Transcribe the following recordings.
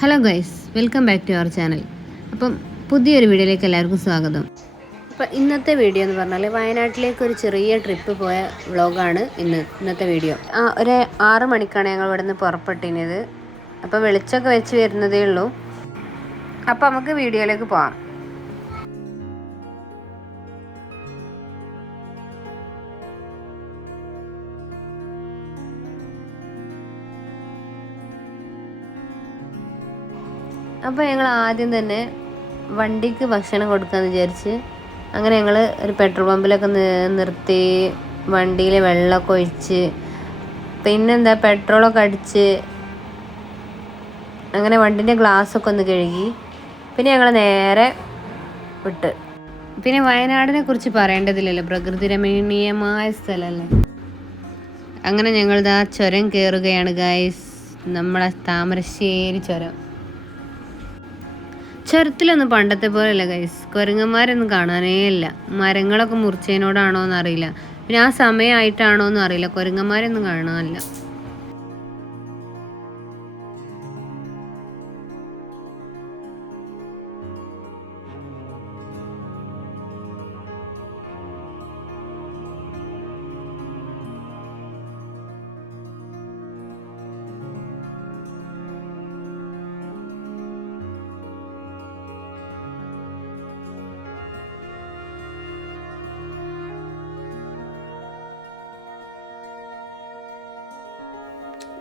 Hello guys, welcome back to our channel. അപ്പം പുതിയൊരു വീഡിയോയിലേക്ക് എല്ലാവർക്കും സ്വാഗതം. അപ്പം ഇന്നത്തെ വീഡിയോ എന്ന് പറഞ്ഞാൽ വയനാട്ടിലേക്ക് ഒരു ചെറിയ ട്രിപ്പ് പോയ വ്ളോഗാണ് ഇന്നത്തെ വീഡിയോ. ഒരു 6 മണിക്കാണ് ഞങ്ങൾ ഇവിടെ നിന്ന് പുറപ്പെട്ടിരുന്നത്. അപ്പോൾ വെളിച്ചമൊക്കെ വെച്ച് വരുന്നതേ ഉള്ളൂ. അപ്പോൾ നമുക്ക് വീഡിയോയിലേക്ക് പോകാം. അപ്പോൾ ഞങ്ങൾ ആദ്യം തന്നെ വണ്ടിക്ക് ഭക്ഷണം കൊടുക്കാമെന്ന് വിചാരിച്ച് അങ്ങനെ ഞങ്ങൾ ഒരു പെട്രോൾ പമ്പിലൊക്കെ നിർത്തി വണ്ടിയിൽ വെള്ളമൊക്കെ ഒഴിച്ച് പിന്നെന്താ പെട്രോളൊക്കെ അടിച്ച് അങ്ങനെ വണ്ടിൻ്റെ ഗ്ലാസ്സൊക്കെ ഒന്ന് കഴുകി പിന്നെ ഞങ്ങൾ നേരെ വിട്ട്. പിന്നെ വയനാടിനെ കുറിച്ച് പറയേണ്ടതില്ലല്ലോ, പ്രകൃതി രമണീയമായ സ്ഥലമല്ലേ. അങ്ങനെ ഞങ്ങളിതാ ചുരം കയറുകയാണ് ഗൈസ്, നമ്മളെ താമരശ്ശേരി ചുരം. ചുരത്തിലൊന്നും പണ്ടത്തെ പോലെയല്ല ഗൈസ്, കുരങ്ങന്മാരൊന്നും കാണാനേ ഇല്ല. മരങ്ങളൊക്കെ മുറിച്ചതിനോടാണോ എന്നറിയില്ല, പിന്നെ ആ സമയമായിട്ടാണോ എന്നും അറിയില്ല, കുരങ്ങന്മാരൊന്നും കാണാനില്ല.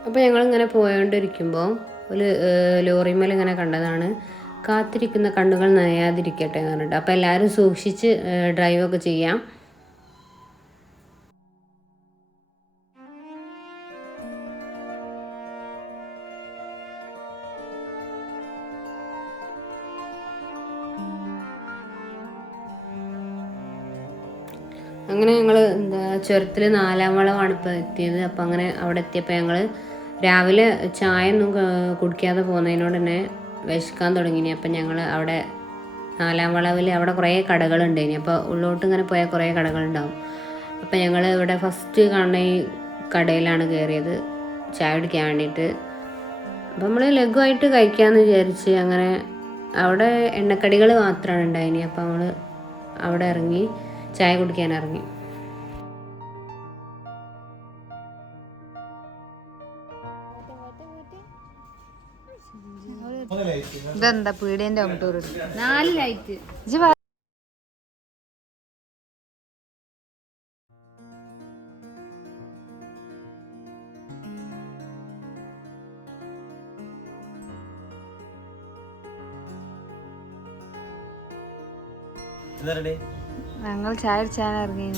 അപ്പോൾ ഞങ്ങളിങ്ങനെ പോയോണ്ടിരിക്കുമ്പോൾ ഒരു ലോറിമേൽ ഇങ്ങനെ കണ്ടതാണ്, കാത്തിരിക്കുന്ന കണ്ണുകൾ നനയാതിരിക്കട്ടെ എന്ന് പറഞ്ഞിട്ട്. അപ്പോൾ എല്ലാവരും സൂക്ഷിച്ച് ഡ്രൈവൊക്കെ ചെയ്യാം. അങ്ങനെ ഞങ്ങൾ ചുരത്തിൽ 4-ാം വളമാണ് ഇപ്പോൾ എത്തിയത്. അപ്പം അങ്ങനെ അവിടെ എത്തിയപ്പോൾ ഞങ്ങൾ രാവിലെ ചായ ഒന്നും കുടിക്കാതെ പോകുന്നതിനോട് തന്നെ വിശക്കാൻ തുടങ്ങിനി. അപ്പം ഞങ്ങൾ അവിടെ 4-ാം വളവിൽ അവിടെ കുറേ കടകളുണ്ടായിനി. അപ്പോൾ ഉള്ളോട്ട് ഇങ്ങനെ പോയാൽ കുറേ കടകളുണ്ടാവും. അപ്പം ഞങ്ങൾ ഇവിടെ ഫസ്റ്റ് കാണുന്ന ഈ കടയിലാണ് കയറിയത് ചായ കുടിക്കാൻ വേണ്ടിയിട്ട്. അപ്പം നമ്മൾ ലഘുവായിട്ട് കഴിക്കാമെന്ന് വിചാരിച്ച് അങ്ങനെ അവിടെ എണ്ണക്കടികൾ മാത്രമാണ് ഉണ്ടായിനി. അപ്പം നമ്മൾ അവിടെ ഇറങ്ങി ചായ കുടിക്കാൻ ഇറങ്ങി. ഇതെന്താ പീടിയന്റെ 4 ലൈറ്റ് ഞങ്ങൾ ചായ കുടിച്ചാൻ ഇറങ്ങി.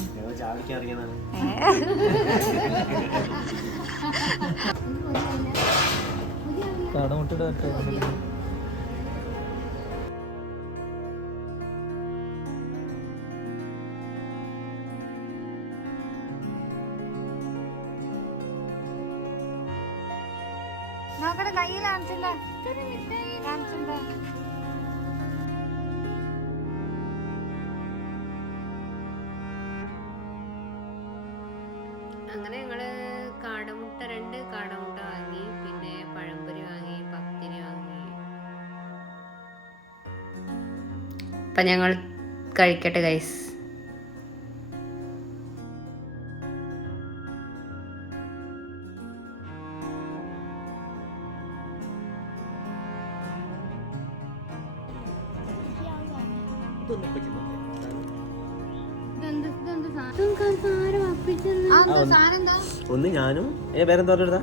നോക്കട്ടെ കയ്യിൽ കാണിച്ചിട്ടുണ്ടോ? അങ്ങനെ ഞങ്ങൾ കാടമുട്ട 2 കാടമുട്ട വാങ്ങി, പിന്നെ പഴംപൊരി വാങ്ങി, പത്തിരി വാങ്ങി. അപ്പം ഞങ്ങൾ കഴിക്കട്ടെ ഗൈസ്. ഒന്ന് ഞാനും പേരെന്താ പറഞ്ഞെടുത്താ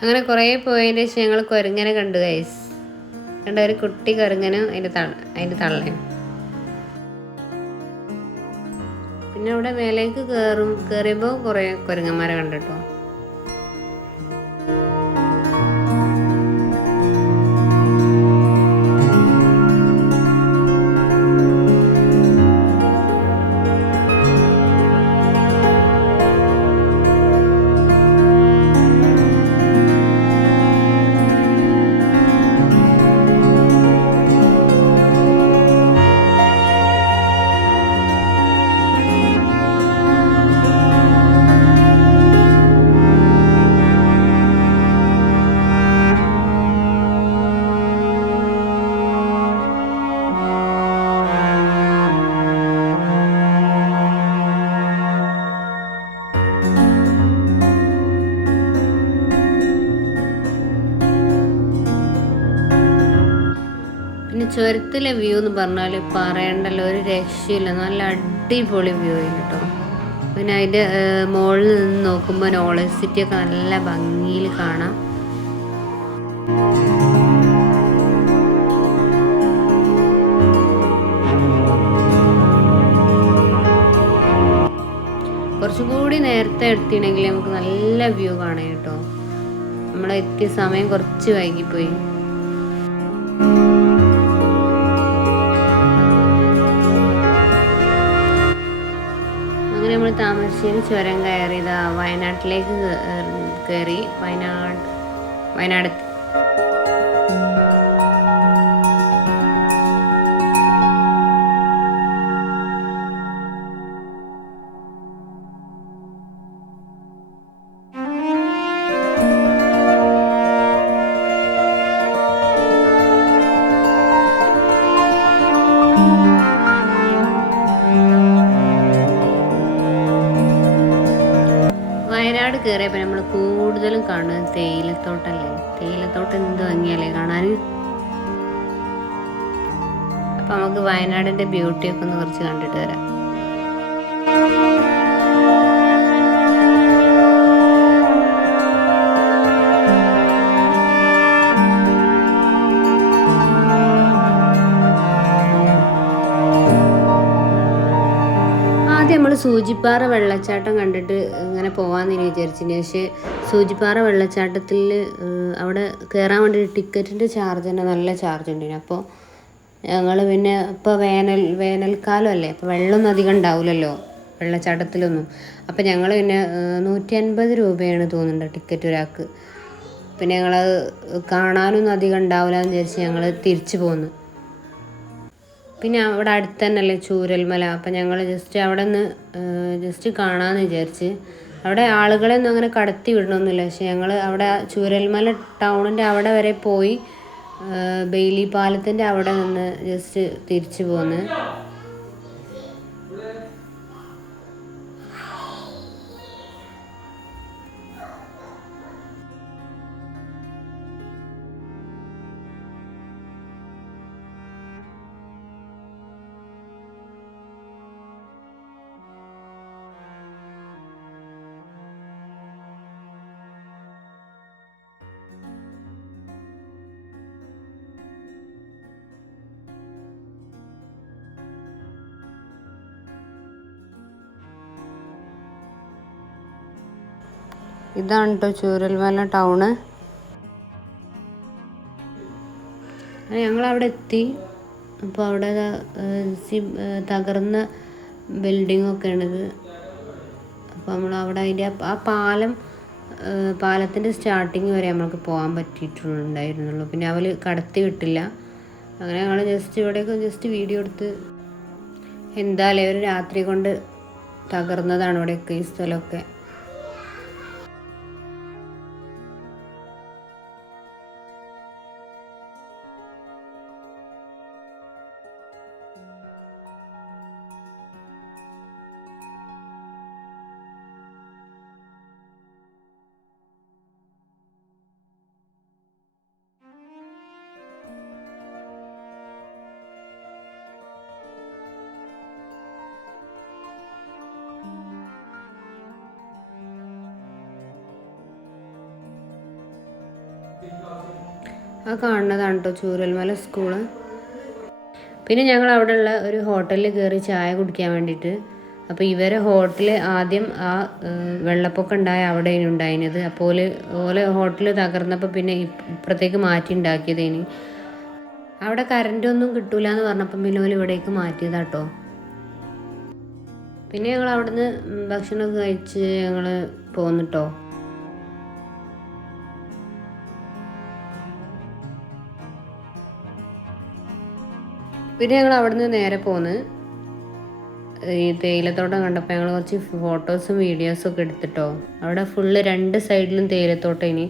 അങ്ങനെ കുറേ പോയതിന് ശേഷം ഞങ്ങൾ കുരങ്ങനെ കണ്ടു ഗൈസ്. കണ്ട ഒരു കുട്ടി കുരങ്ങനും അതിൻ്റെ തള്ളയും. പിന്നെ അവിടെ മേലേക്ക് കയറിയപ്പോൾ കുറേ കുരങ്ങന്മാരെ കണ്ടിട്ടോ. പിന്നെ ചുരത്തിലെ വ്യൂ എന്ന് പറഞ്ഞാൽ പറയണ്ടല്ലോ, ഒരു രക്ഷയില്ല. നല്ല അടിപൊളി വ്യൂ ആയി കേട്ടോ. പിന്നെ അതിൻ്റെ മുകളിൽ നിന്ന് നോക്കുമ്പോൾ നോളജ് സിറ്റി ഒക്കെ നല്ല ഭംഗിയിൽ കാണാം. കുറച്ചും കൂടി നേരത്തെ എത്തിയിട്ടുണ്ടെങ്കിൽ നമുക്ക് നല്ല വ്യൂ കാണാം കേട്ടോ. നമ്മളെത്തിയ സമയം കുറച്ച് വൈകിപ്പോയി. നമ്മൾ താമരശ്ശേരി ചുരം കയറി വയനാട്ടിലേക്ക് കയറി. വയനാട് കയറിയപ്പോൾ നമ്മൾ കൂടുതലും കാണുന്നത് തേയിലത്തോട്ടല്ലേ. തേയിലത്തോട്ടം എന്ത് ഭംഗിയല്ലേ കാണാൻ. അപ്പം നമുക്ക് വയനാടിൻ്റെ ബ്യൂട്ടിയൊക്കെ ഒന്ന് കുറച്ച് കണ്ടിട്ട് വരാം. നമ്മൾ സൂചിപ്പാറ വെള്ളച്ചാട്ടം കണ്ടിട്ട് ഇങ്ങനെ പോകാമെന്ന് വിചാരിച്ചിന്. പക്ഷേ സൂചിപ്പാറ വെള്ളച്ചാട്ടത്തിൽ അവിടെ കയറാൻ വേണ്ടി ടിക്കറ്റിൻ്റെ ചാർജ് തന്നെ നല്ല ചാർജ് ഉണ്ടായിരുന്നു. അപ്പോൾ ഞങ്ങൾ പിന്നെ ഇപ്പോൾ വേനൽക്കാലം അല്ലേ, അപ്പോൾ വെള്ളമൊന്നും അധികം ഉണ്ടാവില്ലല്ലോ വെള്ളച്ചാട്ടത്തിലൊന്നും. അപ്പോൾ ഞങ്ങൾ പിന്നെ 150 രൂപയാണ് തോന്നുന്നുണ്ട് ടിക്കറ്റ് ഒരാൾക്ക്. പിന്നെ ഞങ്ങളത് കാണാനൊന്നും അധികം ഉണ്ടാവില്ല എന്ന് വിചാരിച്ച് ഞങ്ങൾ തിരിച്ചു പോന്നു. പിന്നെ അവിടെ അടുത്ത് തന്നെയല്ലേ ചൂരൽമല. അപ്പം ഞങ്ങൾ ജസ്റ്റ് അവിടെ നിന്ന് ജസ്റ്റ് കാണാമെന്ന് വിചാരിച്ച്. അവിടെ ആളുകളെയൊന്നും അങ്ങനെ കടത്തി വിടണമൊന്നുമില്ല. പക്ഷെ ഞങ്ങൾ അവിടെ ചൂരൽമല ടൗണിൻ്റെ അവിടെ വരെ പോയി ബെയിലി പാലത്തിൻ്റെ അവിടെ നിന്ന് ജസ്റ്റ് തിരിച്ചു പോന്ന്. ഇതാണ് കേട്ടോ ചൂരൽമല ടൗണ്. ഞങ്ങളവിടെ എത്തി. അപ്പോൾ അവിടെ തകർന്ന ബിൽഡിങ്ങൊക്കെയാണിത്. അപ്പോൾ നമ്മൾ അവിടെ അതിൻ്റെ ആ പാലത്തിൻ്റെ സ്റ്റാർട്ടിങ് വരെ നമ്മൾക്ക് പോകാൻ പറ്റിയിട്ടുണ്ടായിരുന്നുള്ളൂ. പിന്നെ അവർ കടത്തി വിട്ടില്ല. അങ്ങനെ ഞങ്ങൾ ജസ്റ്റ് ഇവിടെയൊക്കെ ജസ്റ്റ് വീഡിയോ എടുത്ത്. എന്തായാലും ഒരു രാത്രി കൊണ്ട് തകർന്നതാണ് ഇവിടെയൊക്കെ ഈ സ്ഥലമൊക്കെ. ആ കാണുന്നതാണ് കേട്ടോ ചൂരൽമല സ്കൂള്. പിന്നെ ഞങ്ങൾ അവിടെ ഉള്ള ഒരു ഹോട്ടലിൽ കയറി ചായ കുടിക്കാൻ വേണ്ടിയിട്ട്. അപ്പോൾ ഇവരെ ഹോട്ടൽ ആദ്യം ആ വെള്ളപ്പൊക്കം ഉണ്ടായ അവിടെയാണ് ഉണ്ടായിരുന്നത്. അപ്പോൾ ഓലെ ഹോട്ടൽ തകർന്നപ്പോൾ പിന്നെ ഇപ്പുറത്തേക്ക് മാറ്റി ഉണ്ടാക്കിയതേന്. അവിടെ കറണ്ടൊന്നും കിട്ടൂല എന്ന് പറഞ്ഞപ്പം പിന്നെ ഓല് ഇവിടേക്ക് മാറ്റിയതാട്ടോ. പിന്നെ ഞങ്ങൾ അവിടുന്ന് ഭക്ഷണമൊക്കെ കഴിച്ച് ഞങ്ങൾ പോന്നിട്ടോ. പിന്നെ ഞങ്ങൾ അവിടുന്ന് നേരെ പോന്ന് ഈ തേയിലത്തോട്ടം കണ്ടപ്പോൾ ഞങ്ങൾ കുറച്ച് ഫോട്ടോസും വീഡിയോസും ഒക്കെ എടുത്തിട്ടോ. അവിടെ ഫുള്ള് 2 സൈഡിലും തേയിലത്തോട്ടം. ഇനി